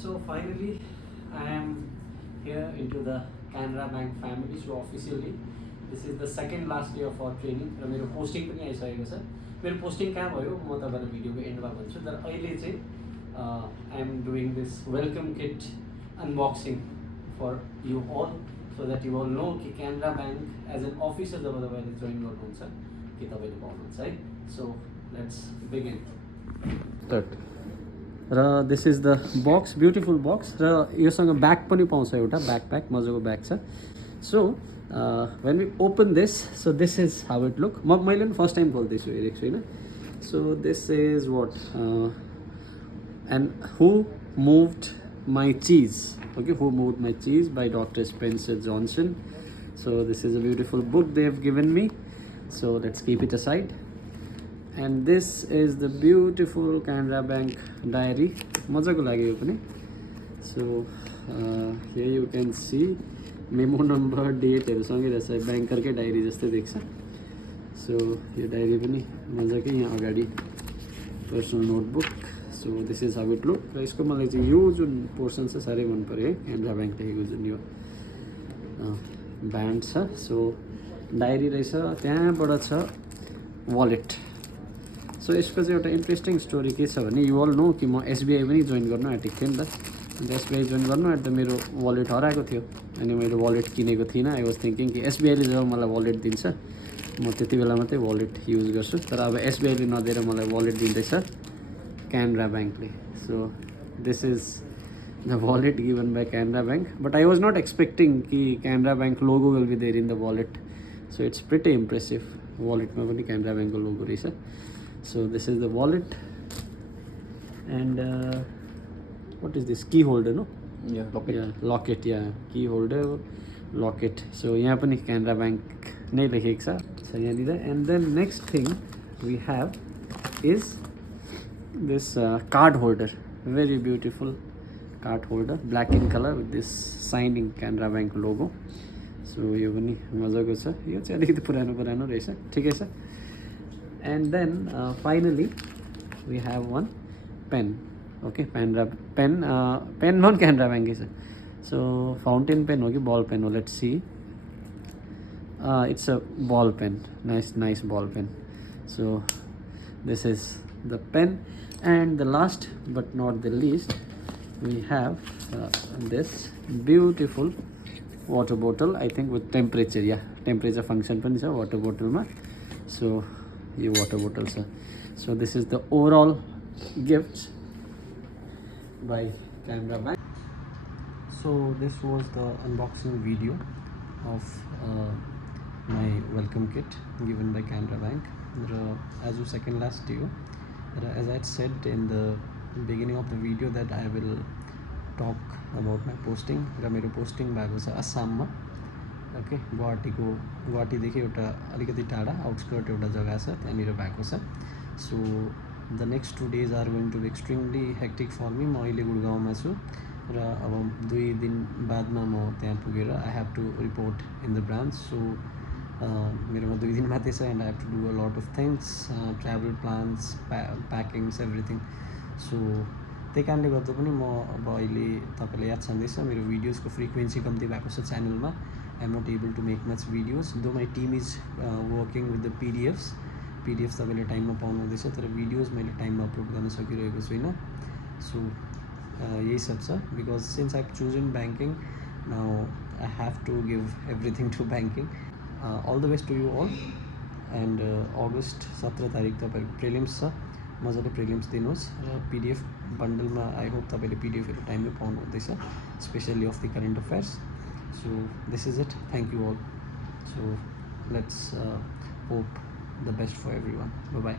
So finally, I am here into the Canara Bank family. So officially, this is the second last day of our training. र मेरो posting पनि आइसकेको छ. मेरो posting कहाँ भयो म तपाईहरुलाई भिडियोको एन्डमा भन्छु. तर अहिले चाहिँ I am doing this welcome kit unboxing for you all so that you all know कि Canara Bank as an officer जब तपाईले जोइन गर्नुहुन्छ के तपाईले पाउनुहुन्छ है. So let's begin. Start. र this is the box, beautiful box र योसँग ब्याग पनि पाउँछ, एउटा ब्याकप्याक मजाको ब्याग छ. So when we open this, so this is how it look. मैले पनि फर्स्ट टाइम खोल्दैछु, हेरेको छु होइन. So this is what and who moved my cheese, okay, who moved my cheese by doctor Spencer Johnson. So this is a beautiful book they have given me. So let's keep it aside. And this is the beautiful Canara Bank diary. मजाको लाग्यो यो पनि. So here you can see memo number, date हरू सँगै रहेछ, ब्याङ्करकै diary जस्तै देख्छ. So यो डायरी पनि मजाकै यहाँ अगाडि personal notebook. So this is how it look. र यसको मलाई चाहिँ यो जुन पोर्सन छ साह्रै मन पऱ्यो है, क्यानरा ब्याङ्क लेखेको जुन यो ब्यान्ड छ. सो डायरी रहेछ, त्यहाँबाट छ वालेट. सो यसको चाहिँ एउटा इन्ट्रेस्टिङ स्टोरी के छ भने, यु अल नो कि म एसबिआई पनि जोइन गर्नु आँटेको थिएँ नि त. अन्त एसबिआई जोइन गर्नु आँट्दा मेरो वालेट हराएको थियो अनि मैले वालेट किनेको थिइनँ. आई वाज थिङ्किङ कि एसबिआईले जब मलाई वालेट दिन्छ म त्यति बेला मात्रै वालेट युज गर्छु. तर अब एसबिआईले नदिएर मलाई वालेट दिँदैछ क्यानरा ब्याङ्कले. So this is the wallet given by Canara bank. But I was not expecting कि Canara bank logo will be there in the wallet. So it's pretty impressive. वालेटमा पनि क्यानरा ब्याङ्कको लोगो रहेछ. So this is the wallet and what is this, key holder, no? Yeah, locket. Yeah, locket, yeah, key holder, locket. So यहाँ पनि Canara Bank नै लेखेको छ. So यहाँनिर. And then next thing we have is this card holder, very beautiful card holder, black in color with this signing Canara Bank logo. So यो पनि मजाको छ. यो चाहिँ अलिकति पुरानो रहेछ, ठिकै छ. And then finally we have one pen. Okay, pen non Canara Bank is. So fountain pen hogi, ball pen. Let's see. It's a ball pen. Nice ball pen. So this is the pen. And the last but not the least, we have this beautiful water bottle. I think with temperature. Yeah, temperature function pani cha water bottle ma. So ये water bottles are. So this is the overall gift by Canara Bank. So this was the unboxing video of my welcome kit given by Canara Bank. As a second last day, as I had said in the beginning of the video that I will talk about my posting. मेरो posting भएको छ असममा. Okay, गुवाहाटीदेखि एउटा अलिकति टाढा outskirt एउटा जग्गा छ, त्यहाँनिर भएको छ. So the next 2 days are going to be extremely hectic for me. म अहिले गुडगाउँमा छु र अब 2 दिन बादमा म त्यहाँ पुगेर I have to report in the branch. So मेरोमा 2 दिन मात्रै छ and I have to do a lot of things, travel plans, packings, everything. So त्यही कारणले गर्दा पनि म अब अहिले तपाईँलाई याद छँदैछ मेरो भिडियोजको फ्रिक्वेन्सी कम्ती भएको छ च्यानलमा. I am not able to make much videos, though my team is working with the PDFs तपाईँले टाइममा पाउनु हुँदैछ, तर भिडियोज मैले टाइममा अपलोड गर्न सकिरहेको छुइनँ. सो यही सब छ. Because since I have chosen banking now I have to give everything to banking. All the best to you all. And अगस्त 17 तारिक तपाईँहरूको प्रिलिम्स छ, मजाले प्रिलिम्स दिनुहोस्. र पिडिएफ बन्डलमा आई होप तपाईँले पिडिएफहरू टाइममै पाउनु हुँदैछ, specially of the current affairs. So this is it. Thank you all. So let's hope the best for everyone. Bye bye.